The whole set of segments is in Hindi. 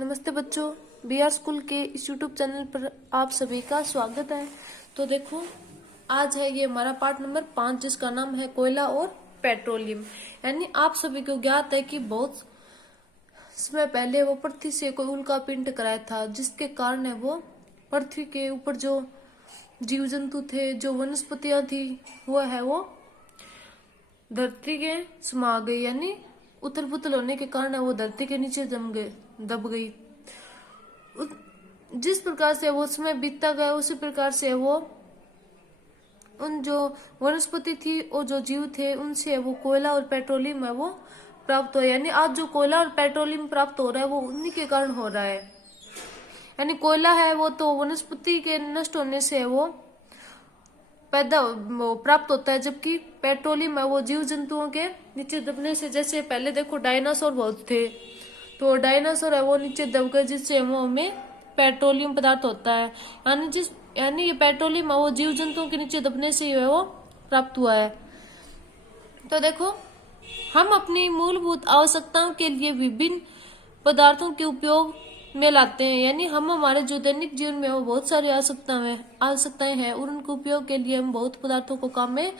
नमस्ते बच्चों, बीआर स्कूल के इस यूट्यूब चैनल पर आप सभी का स्वागत है। तो देखो, आज है ये हमारा पार्ट नंबर 5 जिसका नाम है कोयला और पेट्रोलियम। यानी आप सभी को ज्ञात है कि बहुत समय पहले वो पृथ्वी से कोई उल्का पिंड कराया था, जिसके कारण है वो पृथ्वी के ऊपर जो जीव जंतु थे, जो वनस्पतियां थी, वो धरती के समा गई। यानी उथल पुथल होने के कारण वो धरती के नीचे दब गई। जिस प्रकार से वो समय बीतता गया, उसी प्रकार से वो उन जो वनस्पति थी और जो जीव थे, उनसे वो कोयला और पेट्रोलियम है वो प्राप्त हुआ। यानी आज जो कोयला और पेट्रोलियम प्राप्त हो रहा है वो उन्हीं के कारण हो रहा है। यानी कोयला है वो तो वनस्पति के नष्ट होने से वो प्राप्त होता है, जबकि पेट्रोलियम है वो जीव जंतुओं के नीचे दबने से। जैसे पहले देखो डायनासोर बहुत थे, तो डायनासोर है वो नीचे दब गए, जिससे वो हमें पेट्रोलियम पदार्थ होता है। यानी ये पेट्रोलियम है वो जीव जंतुओं के नीचे दबने से है वो प्राप्त हुआ है। तो देखो, हम अपनी मूलभूत आवश्यकताओं के लिए विभिन्न पदार्थों के उपयोग में लाते हैं। यानी हम हमारे जो दैनिक जीवन में वो बहुत सारी आवश्यकताएं हैं और उनके उपयोग के लिए हम बहुत पदार्थों को काम में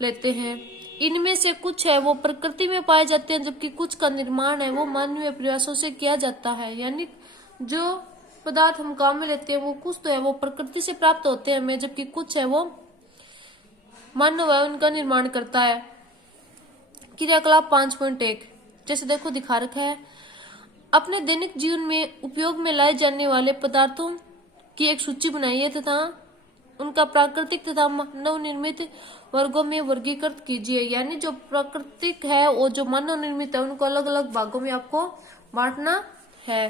लेते हैं। इनमें से कुछ है वो प्रकृति में पाए जाते हैं, जबकि कुछ का निर्माण है वो मानवीय प्रयासों से किया जाता है। यानी जो पदार्थ हम काम में लेते हैं वो कुछ तो है वो प्रकृति से प्राप्त होते हैं हमें, जबकि कुछ है वो मानव है उनका निर्माण करता है। क्रियाकलाप 5.1 जैसे देखो दिखा रखा है, अपने दैनिक जीवन में उपयोग में लाए जाने वाले पदार्थों की एक सूची बनाइए तथा उनका प्राकृतिक तथा मानव निर्मित वर्गों में वर्गीकृत कीजिए। यानी जो प्राकृतिक है और जो मानव निर्मित है उनको अलग अलग भागों में आपको बांटना है।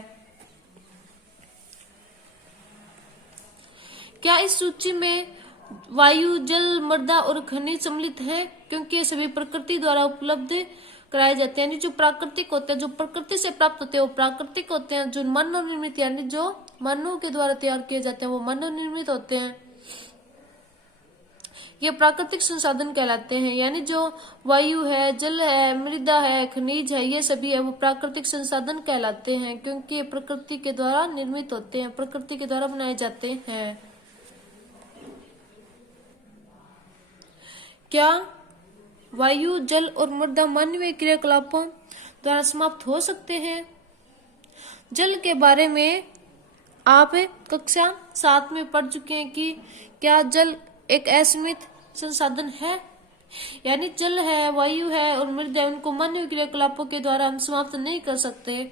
क्या इस सूची में वायु, जल, मृदा और खनिज सम्मिलित हैं? क्योंकि ये सभी प्रकृति द्वारा उपलब्ध कराए जाते हैं। यानी जो प्राकृतिक होते हैं, जो प्रकृति से प्राप्त होते हैं वो प्राकृतिक होते हैं। जो मानव निर्मित यानी जो मानव के द्वारा तैयार किए जाते हैं वो मानव निर्मित होते हैं, ये प्राकृतिक संसाधन कहलाते हैं। यानी जो वायु है, जल है, मृदा है, खनिज है, ये सभी है वो प्राकृतिक संसाधन कहलाते हैं, क्योंकि ये प्रकृति के द्वारा निर्मित होते हैं, प्रकृति के द्वारा बनाए जाते हैं। क्या वायु, जल और मृदा मानवीय क्रियाकलापों द्वारा समाप्त हो सकते हैं? जल के बारे में आप कक्षा 7 में पढ़ चुके हैं कि क्या जल एक असीमित संसाधन है। यानी जल है, वायु है और मृदा, उनको मानवीय क्रियाकलापों के द्वारा हम समाप्त नहीं कर सकते।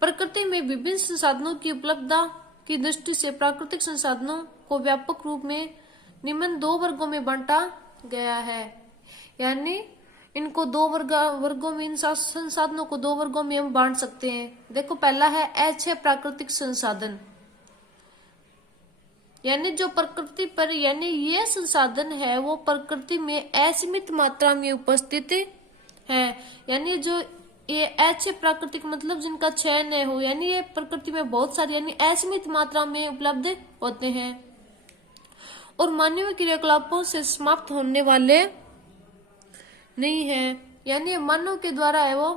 प्रकृति में विभिन्न संसाधनों की उपलब्धता की दृष्टि से प्राकृतिक संसाधनों को व्यापक रूप में निम्न 2 वर्गों में बांटा गया है। यानी इनको 2 वर्गों में, इन संसाधनों को 2 वर्गों में हम बांट सकते हैं। देखो, पहला है एच है प्राकृतिक संसाधन। यानी जो प्रकृति पर, यानी ये संसाधन है वो प्रकृति में असीमित मात्रा में उपस्थित है। यानी जो ये एच प्राकृतिक मतलब जिनका क्षय न हो, यानी ये प्रकृति में बहुत सारी यानी असीमित मात्रा में उपलब्ध होते हैं और मानवीय क्रियाकलापों से समाप्त होने वाले नहीं है। यानी मानव के द्वारा है वो,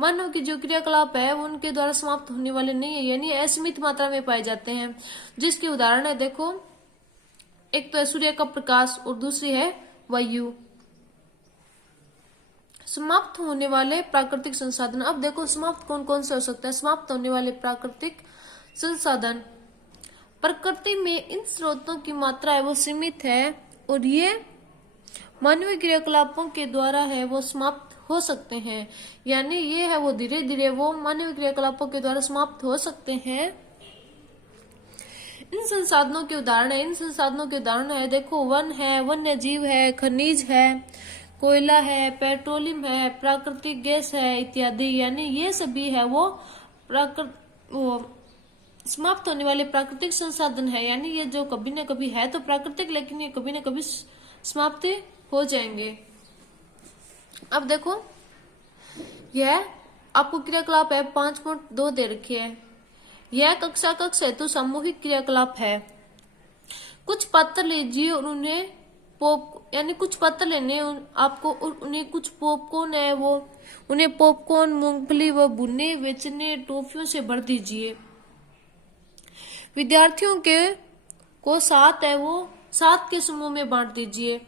मानव की जो क्रियाकलाप है वो उनके द्वारा समाप्त होने वाले नहीं है, यानी असीमित मात्रा में पाए जाते हैं। जिसकी उदाहरण है देखो, एक तो है सूर्य का प्रकाश और दूसरी है वायु। समाप्त होने वाले प्राकृतिक संसाधन। अब देखो समाप्त कौन कौन से हो सकता है। समाप्त होने वाले प्राकृतिक संसाधन, प्रकृति में इन स्रोतों की मात्रा है वो सीमित है और ये मानवीय क्रियाकलापों के द्वारा है वो समाप्त हो सकते हैं। यानी ये है वो धीरे धीरे वो मानवीय क्रियाकलापों के द्वारा समाप्त हो सकते हैं। इन संसाधनों के उदाहरण है देखो, वन है, वन्य जीव है, खनिज है, कोयला है, पेट्रोलियम है, प्राकृतिक गैस है इत्यादि। यानी ये सभी है वो समाप्त होने वाले प्राकृतिक संसाधन है। यानी ये जो कभी न कभी है तो प्राकृतिक, लेकिन ये कभी न कभी समाप्त हो जाएंगे। अब देखो, यह आपको क्रियाकलाप है 5.2 दे रखी है। यह कक्षा हेतु सामूहिक क्रियाकलाप है। कुछ पात्र लीजिए और उन्हें यानी कुछ पत्थर लेने हैं आपको, और उन्हें कुछ पॉपकॉर्न है वो, उन्हें पॉपकॉर्न, मूंगफली व भुने व चने टॉफियों से भर दीजिए। विद्यार्थियों के को 7 है वो 7 के समूह में बांट दीजिए,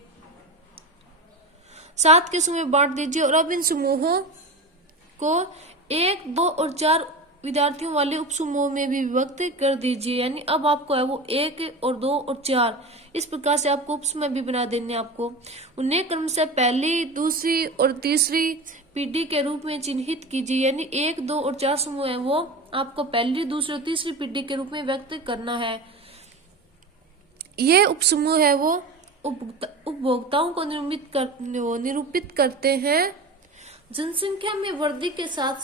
7 के समूह में बांट दीजिए। और अब इन समूहों को 1, 2 और 4 विद्यार्थियों वाले उप समूह में भी विभक्त कर दीजिए। यानी अब आपको है वो 1 और 2 और 4 इस प्रकार से आपको उप समूह भी बना देने आपको। उन्हें क्रमशः पहली, दूसरी और तीसरी पीढ़ी के रूप में चिन्हित कीजिए। यानी 1, 2 और 4 समूह है वो आपको पहली, दूसरी और तीसरी पीढ़ी के रूप में व्यक्त करना है। ये उप समूह है वो उपभोक्ताओं को निरूपित करते हैं। जनसंख्या में वृद्धि के साथ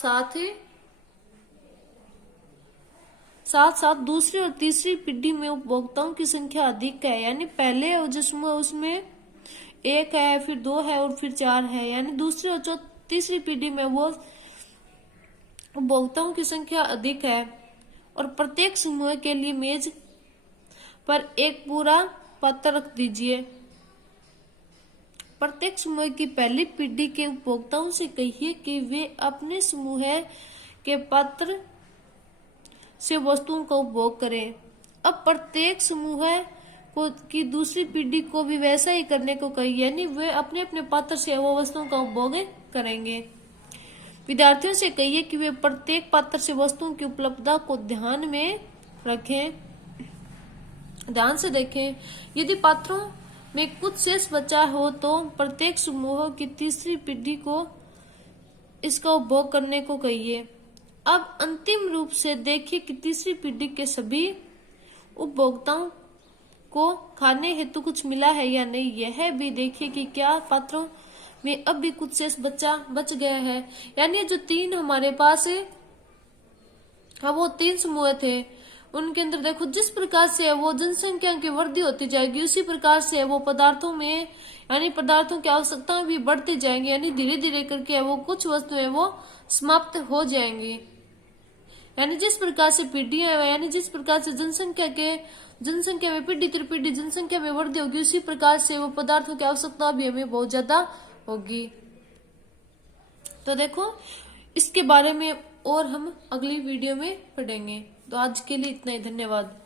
साथ दूसरी और तीसरी पीढ़ी में उपभोक्ताओं की संख्या अधिक है। यानी पहले जो समूह है उसमें 1 है, फिर 2 है और फिर 4 है। यानी दूसरी और तीसरी पीढ़ी में वो उपभोक्ताओं की संख्या अधिक है। और प्रत्येक समूह के लिए मेज पर एक पूरा पत्र रख दीजिए। प्रत्येक समूह की पहली पीढ़ी के उपभोक्ताओं से कहिए कि वे अपने समूह के पत्र से वस्तुओं का उपभोग करें। अब प्रत्येक समूह की दूसरी पीढ़ी को भी वैसा ही करने को कहिए, यानी वे अपने अपने पत्र से वो वस्तुओं का उपभोग करेंगे। विद्यार्थियों से कहिए कि वे प्रत्येक पत्र से वस्तुओं की उपलब्धता को ध्यान से देखें। यदि पात्रों में कुछ शेष बचा हो तो प्रत्येक समूह की तीसरी पीढ़ी को इसका उपभोग करने को कहिए। अब अंतिम रूप से देखिए कि तीसरी पीढ़ी के सभी उपभोक्ताओं को खाने हेतु कुछ मिला है या नहीं। यह भी देखिए कि क्या पात्रों में अब भी कुछ शेष बच गया है। यानी जो 3 हमारे पास है वो 3 समूह थे, उनके अंदर देखो जिस प्रकार से है वो जनसंख्या की वृद्धि होती जाएगी, उसी प्रकार से है वो पदार्थों में यानी पदार्थों की आवश्यकताएं भी बढ़ती जाएंगी। यानी धीरे धीरे करके है वो कुछ वस्तुएं वो समाप्त हो जाएंगी। यानी जिस प्रकार से पीढ़ियां यानी जिस प्रकार से जनसंख्या में पीढ़ी तर पीढ़ी जनसंख्या में वृद्धि होगी, उसी प्रकार से वो पदार्थों की आवश्यकता भी हमें बहुत ज्यादा होगी। तो देखो इसके बारे में और हम अगली वीडियो में पढ़ेंगे। तो आज के लिए इतना ही, धन्यवाद।